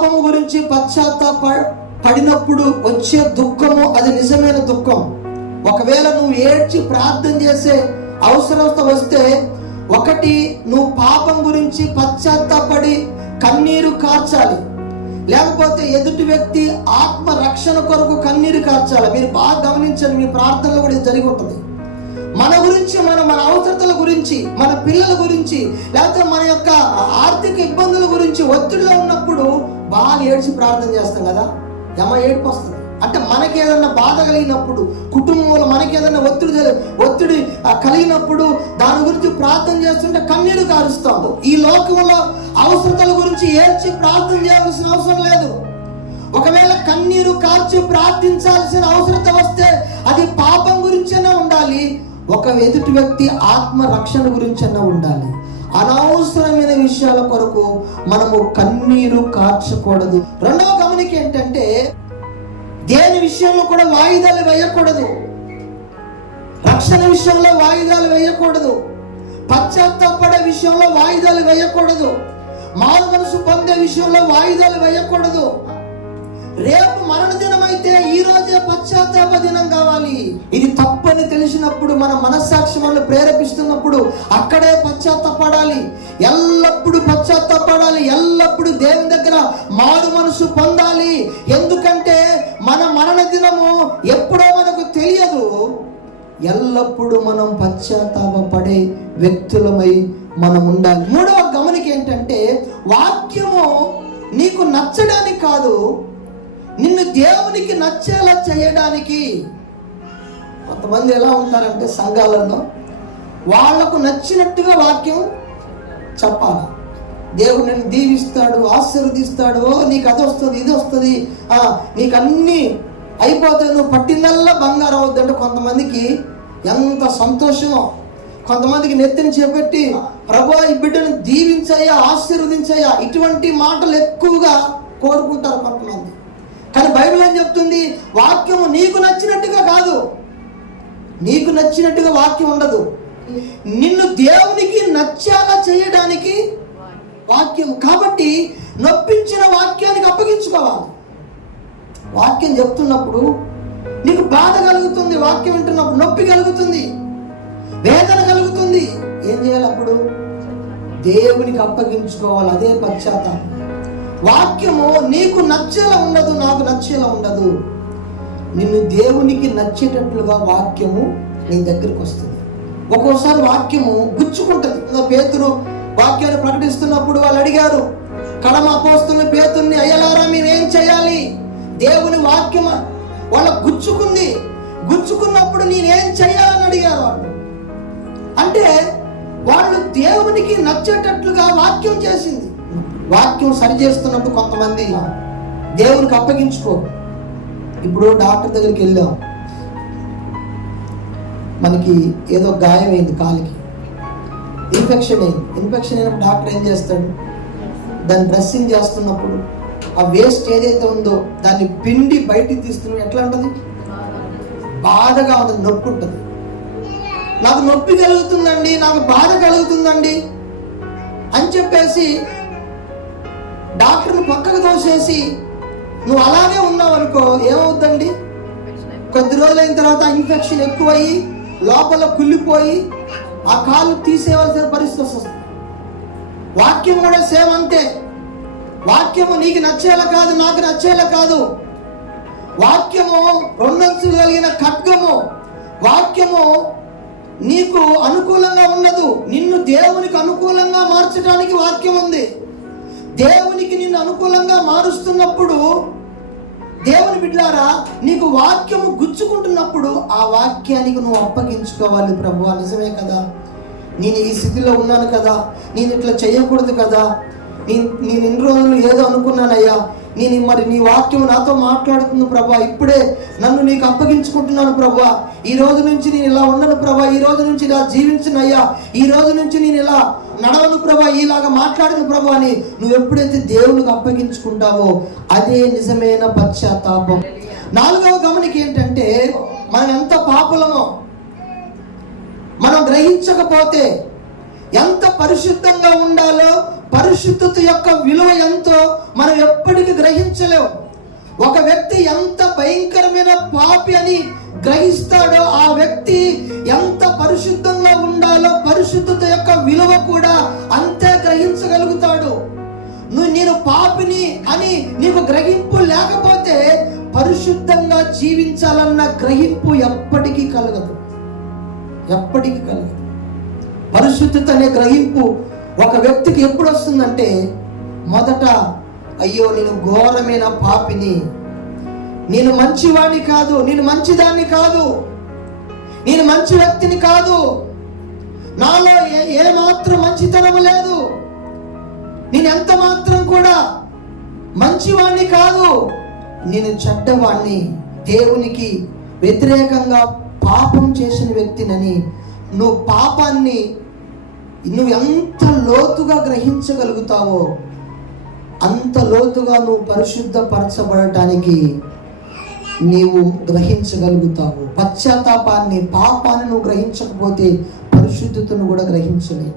పాపము గురించి పడినప్పుడు వచ్చే దుఃఖము అది నిజమైన దుఃఖం. ఒకవేళ నువ్వు ఏడ్చి ప్రార్థన చేసే అవసరత వస్తే, ఒకటి నువ్వు పాపం గురించి పశ్చాత్తాపడి కన్నీరు కార్చాలి, లేకపోతే ఎదుటి వ్యక్తి ఆత్మ రక్షణ కొరకు కన్నీరు కార్చాలి. మీరు బాగా గమనించండి, మీ ప్రార్థనలో కూడా ఇది జరిగి ఉంటుంది. మన గురించి, మన అవసరతల గురించి, మన పిల్లల గురించి, లేకపోతే మన యొక్క ఆర్థిక ఇబ్బందుల గురించి ఒత్తిడిలో ఉన్నప్పుడు బాగా ఏడ్చి ప్రార్థన చేస్తాం కదా, ఏడుపు వస్తుంది. అంటే మనకి ఏదన్నా బాధ కలిగినప్పుడు, కుటుంబంలో మనకి ఏదన్నా ఒత్తిడి కలిగినప్పుడు దాని గురించి ప్రార్థన చేస్తుంటే కన్నీరు కారుస్తాము. ఈ లోకంలో అవసరతల గురించి ఏడ్చి ప్రార్థన చేయాల్సిన అవసరం లేదు. ఒకవేళ కన్నీరు కార్చి ప్రార్థించాల్సిన అవసరత వస్తే అది పాపం గురించైనా ఉండాలి, ఒక ఎదుటి వ్యక్తి ఆత్మ రక్షణ గురించైనా ఉండాలి. అనవసరమైన విషయాల కొరకు మనము కన్నీరు కార్చకూడదు. రెండవ గమనిక ఏంటంటే, దేని విషయంలో కూడా వాయిదాలు వేయకూడదు. రక్షణ విషయంలో వాయిదాలు వేయకూడదు, పశ్చాత్తాపడే విషయంలో వాయిదాలు వేయకూడదు, మారు మనసు పొందే విషయంలో వాయిదాలు వేయకూడదు. రేపు మరణ దినం అయితే ఈ రోజే పశ్చాత్తాప దినం కావాలి. ఇది తప్పని తెలిసినప్పుడు, మన మనస్సాక్షి మనల్ని ప్రేరేపిస్తున్నప్పుడు అక్కడే పశ్చాత్తాపడాలి. ఎల్లప్పుడూ పశ్చాత్తాపడాలి, ఎల్లప్పుడూ దేవుని దగ్గర మారు మనసు పొందాలి. ఎందుకంటే మన మరణ దినము ఎప్పుడో మనకు తెలియదు. ఎల్లప్పుడూ మనం పశ్చాత్తాపడే వ్యక్తులమై మనం ఉండాలి. మూడవ గమనిక ఏంటంటే, వాక్యము నీకు నచ్చడానికి కాదు, నిన్ను దేవునికి నచ్చేలా చేయడానికి. కొంతమంది ఎలా ఉంటారంటే సంఘాలలో వాళ్లకు నచ్చినట్టుగా వాక్యం చెప్పాలి. దేవుడు నిన్ను దీవిస్తాడు, ఆశీర్వదిస్తాడు, నీకు అది వస్తుంది, ఇది వస్తుంది, నీకు అన్నీ అయిపోతాయి, నువ్వు పట్టిందల్లా బంగారం అవుద్దంటే కొంతమందికి ఎంత సంతోషమో. కొంతమందికి నెత్తిని చేపెట్టి, ప్రభువా ఈ బిడ్డను దీవించయ్యా, ఆశీర్వదించయ్యా, ఇటువంటి మాటలు ఎక్కువగా కోరుకుంటారు కొంతమంది. కానీ బైబిల్ ఏం చెప్తుంది? వాక్యము నీకు నచ్చినట్టుగా కాదు, నీకు నచ్చినట్టుగా వాక్యం ఉండదు. నిన్ను దేవునికి నచ్చేలా చేయడానికి వాక్యం. కాబట్టి నొప్పించిన వాక్యానికి అప్పగించుకోవాలి. వాక్యం చెప్తున్నప్పుడు నీకు బాధ కలుగుతుంది, వాక్యం వింటున్నప్పుడు నొప్పి కలుగుతుంది, వేదన కలుగుతుంది. ఏం చేయాలి? అప్పుడు దేవునికి అప్పగించుకోవాలి. అదే పశ్చాత్తాపం. వాక్యము నీకు నచ్చేలా ఉండదు, నాకు నచ్చేలా ఉండదు. నిన్ను దేవునికి నచ్చేటట్లుగా వాక్యము నీ దగ్గరికి వస్తుంది. ఒక్కోసారి వాక్యము గుచ్చుకుంటుంది. పేతురు వాక్యాన్ని ప్రకటిస్తున్నప్పుడు వాళ్ళు అడిగారు, కడమ అపోస్తలుని పేతుర్ని, అయ్యలారా మేమేం చేయాలి? దేవుని వాక్యం వాళ్ళకు గుచ్చుకున్నప్పుడు నేనేం చేయాలని అడిగారు వాళ్ళు. అంటే వాళ్ళు దేవునికి నచ్చేటట్లుగా వాక్యం చేసింది. వాక్యం సరి చేస్తున్నప్పుడు కొంతమంది దేవునికి అప్పగించుకో. ఇప్పుడు డాక్టర్ దగ్గరికి వెళ్ళాం, మనకి ఏదో గాయం అయింది, కాలికి ఇన్ఫెక్షన్ అయినప్పుడు డాక్టర్ ఏం చేస్తాడు? దాన్ని డ్రెస్సింగ్ చేస్తున్నప్పుడు ఆ వేస్ట్ ఏదైతే ఉందో దాన్ని పిండి బయటికి తీస్తున్నప్పుడు ఎట్లా ఉంటుంది? బాధగా ఉంటుంది, నొప్పి ఉంటుంది. నాకు నొప్పి కలుగుతుందండి, నాకు బాధ కలుగుతుందండి అని చెప్పేసి డాక్టర్ని పక్కకు తోసేసి నువ్వు అలానే ఉన్నావు అనుకో, ఏమవుతుందండి? కొద్ది రోజులైన తర్వాత ఇన్ఫెక్షన్ ఎక్కువయ్యి లోపల కుళ్ళిపోయి ఆ కాలు తీసేయవలసిన పరిస్థితి వస్తుంది. వాక్యం కూడా సేమ్ అంతే. వాక్యము నీకు నచ్చేలా కాదు, నాకు నచ్చేలా కాదు. వాక్యము రెండంచులు కలిగిన ఖడ్గము. వాక్యము నీకు అనుకూలంగా ఉండదు, నిన్ను దేవునికి అనుకూలంగా మార్చడానికి వాక్యం ఉంది. దేవునికి నిన్ను అనుకూలంగా మారుస్తున్నప్పుడు, దేవుని బిడ్డలారా, నీకు వాక్యము గుచ్చుకుంటున్నప్పుడు ఆ వాక్యానికి నువ్వు అప్పగించుకోవాలి. ప్రభువా నిజమే కదా, నేను ఈ స్థితిలో ఉన్నాను కదా, నేను ఇట్లా చేయకూడదు కదా, నేను ఇన్ని రోజులు ఏదో అనుకున్నానయ్యా, మరి నీ వాక్యం నాతో మాట్లాడుతుంది ప్రభువా, ఇప్పుడే నన్ను నీకు అప్పగించుకుంటున్నాను ప్రభువా, ఈ రోజు నుంచి నేను ఇలా ఉండను ప్రభువా, ఈ రోజు నుంచి ఇలా జీవించనయ్యా, ఈ రోజు నుంచి నేను ఇలా నడవను ప్రభువా, ఇలాగా మాట్లాడను ప్రభువా అని నువ్వు ఎప్పుడైతే దేవునికి అప్పగించుకుంటావో అదే నిజమైన పశ్చాత్తాపం. నాలుగవ గమనిక ఏంటంటే, మనం ఎంత పాపులమో మనం గ్రహించకపోతే, ఎంత పరిశుద్ధంగా ఉండాలో, పరిశుద్ధత యొక్క విలువ ఎంతో మనం ఎప్పటికీ గ్రహించలేవు. ఒక వ్యక్తి ఎంత భయంకరమైన పాపి అని గ్రహిస్తాడో ఆ వ్యక్తి ఎంత పరిశుద్ధంగా ఉండాలో పరిశుద్ధత యొక్క విలువ కూడా అంతే గ్రహించగలుగుతాడు. నేను పాపిని అని నీకు గ్రహింపు లేకపోతే పరిశుద్ధంగా జీవించాలన్న గ్రహింపు ఎప్పటికీ కలగదు. పరిశుద్ధత అనే గ్రహింపు ఒక వ్యక్తికి ఎప్పుడు వస్తుందంటే, మొదట అయ్యో నేను ఘోరమైన పాపిని, నేను మంచివాడిని కాదు, నేను మంచిదాన్ని కాదు, నేను మంచి వ్యక్తిని కాదు, నాలో ఏ మాత్రం మంచితనం లేదు, నేను ఎంత మాత్రం కూడా మంచివాడిని కాదు, నేను చెడ్డవాణ్ణి, దేవునికి వ్యతిరేకంగా పాపం చేసిన వ్యక్తినని నువ్వు పాపాన్ని నువ్వు ఎంత లోతుగా గ్రహించగలుగుతావో అంత లోతుగా నువ్వు పరిశుద్ధపరచబడటానికి నీవు గ్రహించగలుగుతావు. పశ్చాత్తాపాన్ని, పాపాన్ని నువ్వు గ్రహించకపోతే పరిశుద్ధతను కూడా గ్రహించలేవు.